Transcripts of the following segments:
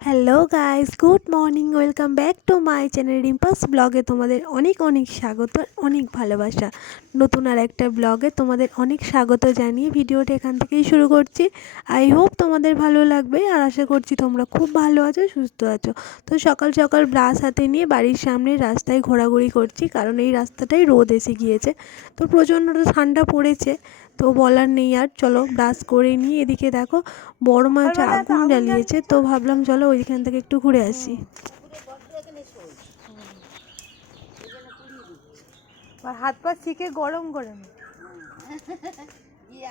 Hello guys good morning welcome back to my channel রিম্পাস ব্লগে তোমাদের অনেক অনেক স্বাগত অনেক ভালোবাসা। নতুন আর একটা ব্লগে তোমাদের অনেক স্বাগত জানিয়ে ভিডিওটা এখান থেকেই শুরু করছি। আই হোপ তোমাদের ভালো লাগবে আর আশা করছি তোমরা খুব ভালো আছো সুস্থ আছো। তো সকাল সকাল ব্রাশ হাতে নিয়ে বাড়ির সামনে রাস্তায় ঘোরাঘুরি করছি কারণ এই রাস্তাটাই রোদ এসে গিয়েছে। তো প্রচণ্ড ঠান্ডা পড়েছে তো বলার নেই আর। চলো ব্রাশ করে নিয়ে এদিকে দেখো বড় মাছ আগুন জ্বালিয়েছে তো ভাবলাম চলো ওইখান থেকে একটু ঘুরে আসি। আর হাত পা শিখে গরম গরম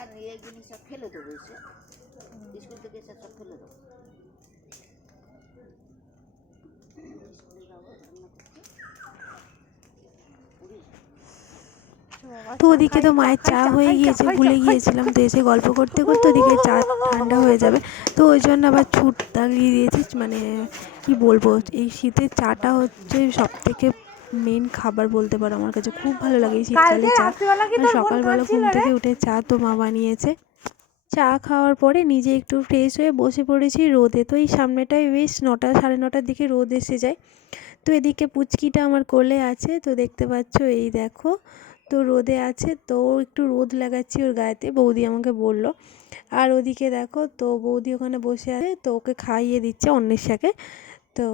আর এগুলি সব ফেলে দেবো এসে। স্কুল থেকে এসে সব ফেলে দেবো। তো ওদিকে তো মায়ের চা হয়ে গিয়েছে ভুলে গিয়েছিলাম তো এসে গল্প করতে করতে ওদিকে চা ঠান্ডা হয়ে যাবে। তো ওই জন্য আবার ছুট লাগিয়ে দিয়েছি মানে কি বলব এই শীতের চাটা হচ্ছে সব থেকে মেন খাবার বলতে পারো আমার কাছে। খুব ভালো লাগে এই শীতকালে চা। আর সকালবেলা ঘুম থেকে উঠে চা তো মা বানিয়েছে। চা খাওয়ার পরে নিজে একটু ফ্রেশ হয়ে বসে পড়েছি রোদে। তো এই সামনেটায় বেশ নটা সাড়ে নটার দিকে রোদ এসে যায়। তো এদিকে পুচকিটা আমার কোলে আছে তো দেখতে পাচ্ছ এই দেখো তো রোদে আছে, তো ও একটু রোদ লাগাচ্ছি ওর গায়েতে, বৌদি আমাকে বলল। আর ওদিকে দেখো, তো বৌদি ওখানে বসে আছে, তো ওকে খাইয়ে দিচ্ছে অন্যের সাথে তো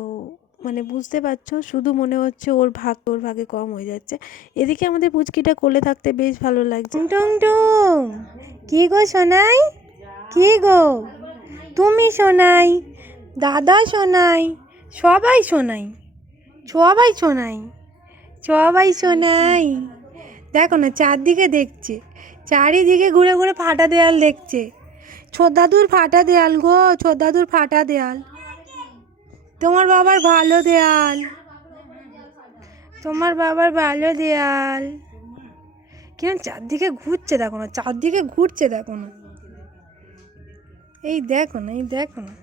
মানে বুঝতে পারছ, শুধু মনে হচ্ছে ওর ভাগ, ওর ভাগে কম হয়ে যাচ্ছে। এদিকে আমাদের পুচকিটা কোলে থাকতে বেশ ভালো লাগছে। টুং টুং কি গো সোনাই? কি গো? তুমি শোনাই দাদা শোনাই সবাই শোনাই সবাই শোনাই সবাই শোনাই দেখো না, চারদিকে দেখছে। চারিদিকে ঘুরে ঘুরে ফাটা দেয়াল দেখছে। ছোদাদুর ফাটা দেয়াল গো ছোদাদুর ফাটা দেয়াল। তোমার বাবার ভালো দেয়াল। তোমার বাবার ভালো দেয়াল। কিরম চারদিকে ঘুরছে দেখো না, চারদিকে ঘুরছে দেখো না। এই দেখো না, এই দেখো না।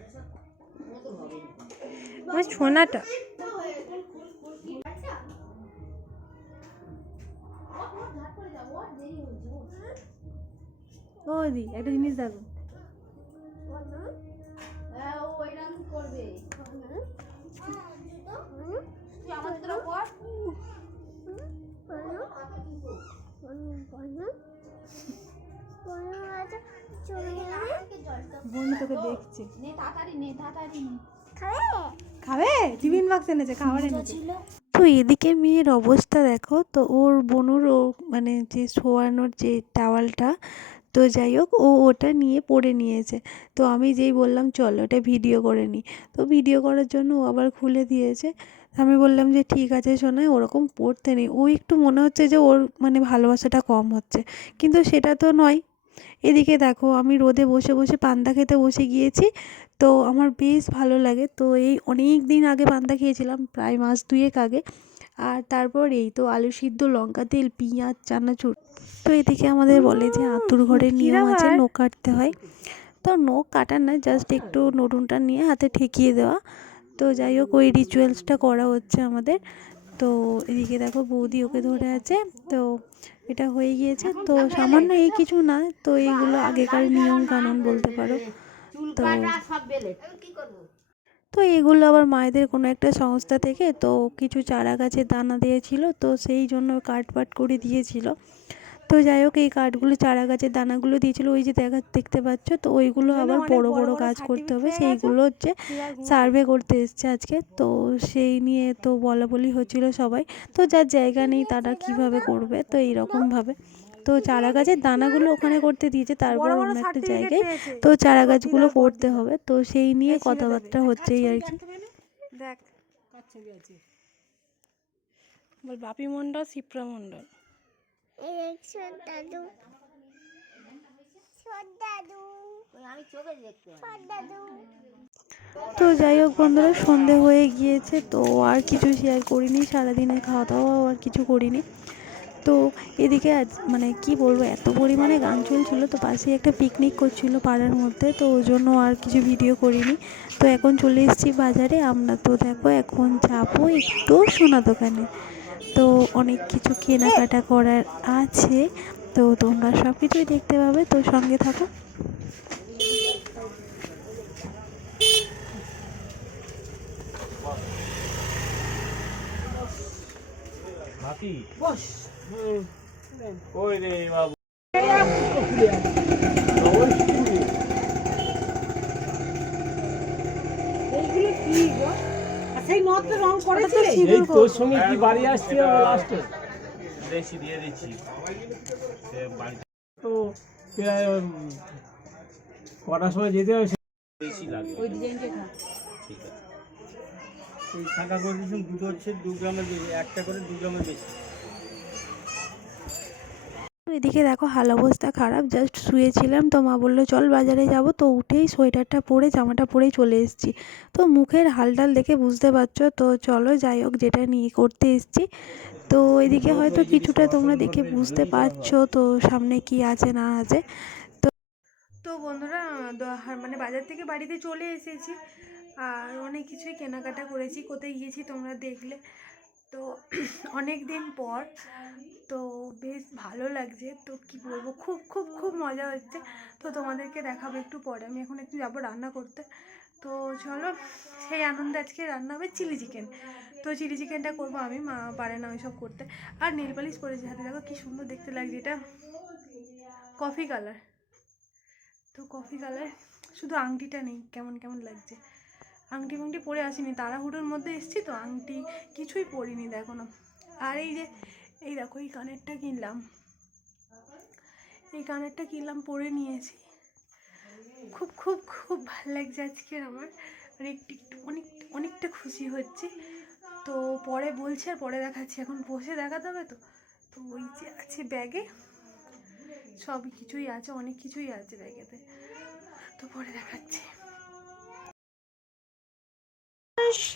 আমার সোনাটা। দি, একটা জিনিস দেখো। খাবে? টিফিন বক্স এনেছে, খাবার এনেছে। তো এদিকে মেয়ের অবস্থা দেখো, তো ওর বনুর ও মানে যে শোয়ানোর যে টাওয়ালটা তো যাই হোক, ও ওটা নিয়ে পড়ে নিয়েছে। তো আমি যেই বললাম, চল ওটা ভিডিও করে নিই। তো ভিডিও করার জন্য ও আবার খুলে দিয়েছে। আমি বললাম যে, ঠিক আছে শোনাই ওরকম পড়তে নেই। ও একটু মনে হচ্ছে যে, ওর মানে ভালোবাসাটা কম হচ্ছে। কিন্তু সেটা তো নয়। এদিকে দেখো, আমি রোদে বসে বসে পান্তা খেতে বসে গিয়েছি। তো আমার বেশ ভালো লাগে। তো এই অনেক দিন আগে পান্তা খেয়েছিলাম, প্রায় মাস দুয়েক আগে। আর তারপর এই তো আলু সিদ্ধ লঙ্কা তেল পেঁয়াজ চানাচুর। তো এদিকে আমাদের বলে যে আতুর ঘরের নিয়ম আছে নখ কাটতে হয়। তো নখ কাটার না জাস্ট একটু নতুনটা নিয়ে হাতে ঠেকিয়ে দেওয়া। তো যাই হোক ওই রিচুয়ালসটা করা হচ্ছে আমাদের। তো এদিকে দেখো বৌদি ওকে ধরে আছে। তো এটা হয়ে গিয়েছে। তো সামান্য এই কিছু না তো এইগুলো আগেকার নিয়ম কানুন বলতে পারো। তো তো এগুলো আবার মায়েদের কোনো একটা সংস্থা থেকে তো কিছু চারা গাছের দানা দিয়েছিল তো সেই জন্য কাট পাট করে দিয়েছিল। তো যাই হোক এই কাঠগুলো চারা গাছের দানাগুলো দিয়েছিল ওই যে দেখা দেখতে পাচ্ছ তো ওইগুলো আবার বড় বড় কাজ করতে হবে। সেইগুলো হচ্ছে সার্ভে করতে এসছে আজকে তো সেই নিয়ে তো বলা বলি হচ্ছিল সবাই। তো যার জায়গা নেই তারা কীভাবে করবে? তো এইরকমভাবে তো চারা গাছের দানাগুলো ওখানে করতে দিয়েছে তারপর অন্য একটা জায়গায় তো চারা গাছগুলো করতে হবে। তো সেই নিয়ে কথাবার্তা হচ্ছেই আর কি। দেখ। বল বাপি মণ্ডল শিপ্রা মণ্ডল। আমি চোখে দেখতে পাই। তো যাই হোক বন্ধুরা সন্ধে হয়ে গিয়েছে তো আর কিছু শেয়ার করিনি সারাদিনে খাওয়া দাওয়াও আর কিছু করিনি। তো এদিকে আজ মানে কি বলব এত পরিমাণে গান চলছিলো তো পাশেই একটা পিকনিক করছিল পাড়ার মধ্যে তো ওই জন্য আর কিছু ভিডিও করিনি। তো এখন চলে এসেছি বাজারে আমরা তো দেখো এখন যাব একটু সোনা দোকানে। তো অনেক কিছু কেনাকাটা করার আছে তো তোমরা সব কিছুই দেখতে পাবে তো সঙ্গে থাকো। Mati. ওই রে বাবু। এইগুলো কি গো? আর সেই নদ তো রং করেছিলে? এই তোর সঙ্গে কি বাড়ি আসছি লাস্টে দেখছি দিয়ে দিচ্ছি। তো প্রায় কটার সময় যেতে হবে বেশি লাগে। ওই ডিজাইনটা খা। ঠিক আছে। এই শাখা করে দুটো হচ্ছে দু গ্রামের বেশি একটা করে দু গ্রামের বেশি। এদিকে দেখো হাল অবস্থা খারাপ জাস্ট শুয়েছিলাম তো মা বলল, চল বাজারে যাব। তো উঠেই সোয়েটারটা পরে, জামাটা পরেই চলে এসেছি। তো মুখের হালটাল দেখে বুঝতে পারছ, তো চলো যাই হোক, যেটা নিয়ে করতে এসেছি। তো এদিকে হয়তো কিছুটা তোমরা দেখে বুঝতে পারছ, তো সামনে কি আছে না আছে। তো তো বন্ধুরা মানে বাজার থেকে বাড়িতে চলে এসেছি। আর অনেক কিছুই কেনাকাটা করেছি, কোথায় গিয়েছি তোমরা দেখলে। তো অনেক দিন পর তো বেশ ভালো লাগছে। তো কি বলব, খুব খুব খুব মজা হচ্ছে। তো তোমাদেরকে দেখাবো একটু পরে। আমি এখন একটু যাব রান্না করতে। তো চলো, সেই আনন্দে আজকে রান্না হবে চিলি চিকেন। তো চিলি চিকেনটা করব আমি, মা পারে না ওইসব করতে। আর নেল পালিশ করেছি হাতে। দেখো কি সুন্দর দেখতে লাগছে এটা। Coffee colour. তো কফি কালার, শুধু আংটিটা নেই, কেমন কেমন লাগছে। আংটি ফাংটি পরে আসিনি, তাড়াহুড়োর মধ্যে এসছি তো, আংটি কিছুই পরিনি দেখো না আর এই যে, এই দেখো, এই কানেরটা কিনলাম। এই কানেরটা কিনলাম, পরে নিয়েছি। খুব খুব খুব ভালো লাগছে আজকে আমার। একটু অনেক, অনেকটা খুশি হচ্ছে। তো পরে বলছি আর পরে দেখাচ্ছি। এখন বসে দেখাতে হবে তো? তো ওই যে আছে ব্যাগে সব কিছুই আছে, অনেক কিছুই আছে ব্যাগেতে। তো পরে দেখাচ্ছি।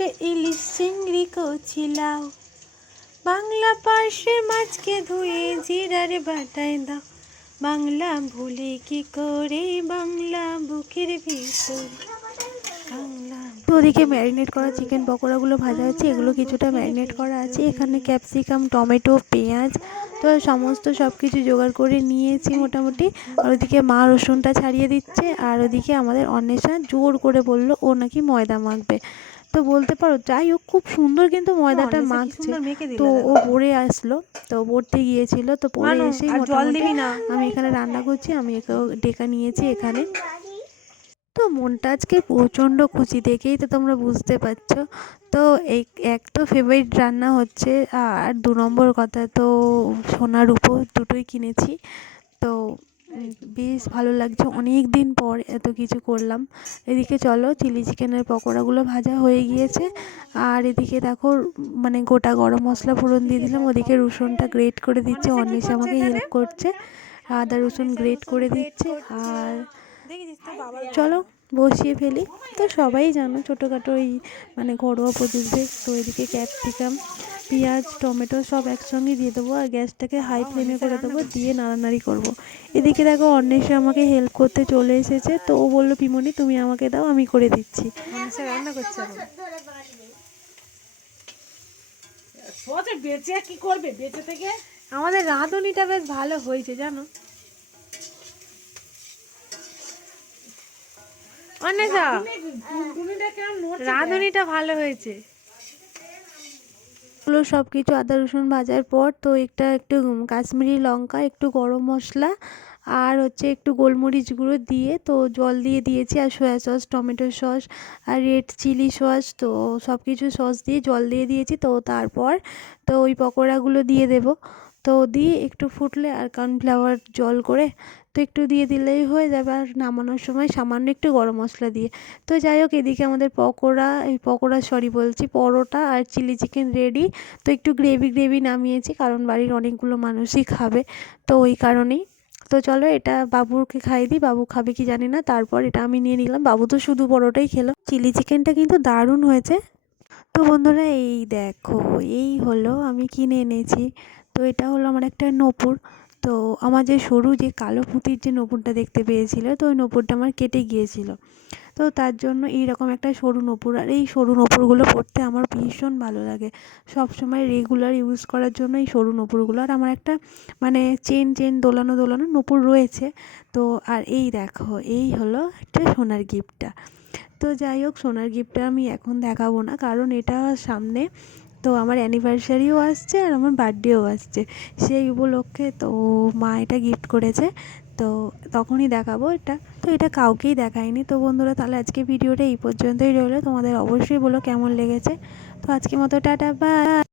সে ইলিশ চিংড়ি কচিলাও বাংলা পার্শ্বে মাছকে ধুয়ে জিরারে বাটায় দাও। বাংলা ভুলে কি করে? বাংলা বুকের ভিতর। বাংলা তো ওদিকে ম্যারিনেট করা চিকেন পকোড়াগুলো ভাজা হচ্ছে, এগুলো কিছুটা ম্যারিনেট করা আছে। এখানে ক্যাপসিকাম, টমেটো, পেঁয়াজ, তো সমস্ত সব কিছু জোগাড় করে নিয়েছি মোটামুটি। আর ওদিকে মা রসুনটা ছাড়িয়ে দিচ্ছে, আর ওদিকে আমাদের অন্বেষা জোর করে বলল, ও নাকি ময়দা মাখবে। তো বলতে পারো যাই হোক খুব সুন্দর কিন্তু ময়দাটা মাখছে। তো ও পড়ে আসলো তো পড়তে গিয়েছিল তো পড়ে মোটামুটি আমি এখানে রান্না করছি আমি ডেকা নিয়েছি এখানে। তো মনটা আজকে প্রচণ্ড খুশি দেখেই তো তোমরা বুঝতে পারছ। তো এক এক তো ফেভারিট রান্না হচ্ছে আর দু নম্বর কথা তো সোনার উপর দুটোই কিনেছি। তো বেশ ভালো লাগছে। অনেক দিন পর এত কিছু করলাম। এদিকে চলো চিলি চিকেনের পকোড়াগুলো ভাজা হয়ে গিয়েছে। আর এদিকে দেখো মানে গোটা গরম মশলা ফোড়ন দিয়ে দিলাম। ওদিকে রসুনটা গ্রেট করে দিচ্ছে। অনেক আমাকে হেল্প করছে। আদা রসুন গ্রেট করে দিচ্ছে। আর চলো। বসিয়ে ফেলি। তো সবাই জানো ছোটোখাটো এই মানে ঘরোয়া পদ্ধতিতে তো এদিকে ক্যাপসিকাম পেঁয়াজ টমেটো সব একসঙ্গে দিয়ে দেবো আর গ্যাসটাকে হাই ফ্লেমে করে দেবো দিয়ে নাড়ানাড়ি করব। এদিকে দেখো অন্বেষা আমাকে হেল্প করতে চলে এসেছে তো ও বলল পিমনি তুমি আমাকে দাও আমি করে দিচ্ছি। রান্না করছে বেঁচে কি করবে? বেঁচে থেকে? আমাদের রাঁধুনিটা বেশ ভালো হয়েছে জানো? টুনটুনিটা রাঁধুনিটা ভালো হয়েছে। হলো সব কিছু আদা, রসুন ভাজার পর তো একটা একটু কাশ্মীরি লঙ্কা, একটু গরম মশলা, আর হচ্ছে একটু গোলমরিচ গুঁড়ো দিয়ে তো জল দিয়ে দিয়েছি, আর সয়া সস, টমেটো সস, আর রেড চিলি সস, তো সব কিছু সস দিয়ে জল দিয়ে দিয়েছি, তো তারপর তো ওই পকোড়াগুলো দিয়ে দেব। তো দিয়ে একটু ফুটলে আর কর্নফ্লাওয়ার জল করে তো একটু দিয়ে দিলেই হয়ে যাবে আর নামানোর সময় সামান্য একটু গরম মশলা দিয়ে। তো যাই হোক, এদিকে আমাদের পকোড়া, এই পকোড়া সরি বলছি, পরোটা আর চিলি চিকেন রেডি তো একটু গ্রেভি গ্রেভি নামিয়েছি কারণ বাড়ির অনেকগুলো মানুষই খাবে, তো ওই কারণেই। তো চলো এটা বাবুকে খাইয়ে দিই, বাবু খাবে কি জানি না, তারপর এটা আমি নিয়ে নিলাম। বাবু তো শুধু পরোটাই খেলো। চিলি চিকেনটা কিন্তু দারুণ হয়েছে। তো বন্ধুরা, এই দেখো, এই হলো আমি কিনে এনেছি। তো এটা হলো আমার একটা নপুর। তো আমার যে সরু যে কালো পুঁতির যে নপুরটা দেখতে পেয়েছিল, তো ওই নপুরটা আমার কেটে গিয়েছিল। তো তার জন্য এইরকম একটা সরু নপুর, আর এই সরু নপুরগুলো পরতে আমার ভীষণ ভালো লাগে। সব সময় রেগুলার ইউজ করার জন্য এই সরু নপুরগুলো। আর আমার একটা মানে চেন চেন দোলানো দোলানো নপুর রয়েছে। তো আর এই দেখো, এই হলো একটা সোনার গিফটটা। তো যাই হোক, সোনার গিফটটা আমি এখন দেখাবো না, কারণ এটা সামনে তো আমার অ্যানিভার্সারিও আসছে আর আমার বার্থডেও আসছে। সেই উপলক্ষে তো মা এটা গিফট করেছে। তো তখনই দেখাবো এটা। তো এটা কাউকেই দেখায়নি তো বন্ধুরা, তাহলে আজকে ভিডিওটা এই পর্যন্তই রইল। তোমাদের অবশ্যই বলো কেমন লেগেছে। তো আজকে মতো টাটা বাই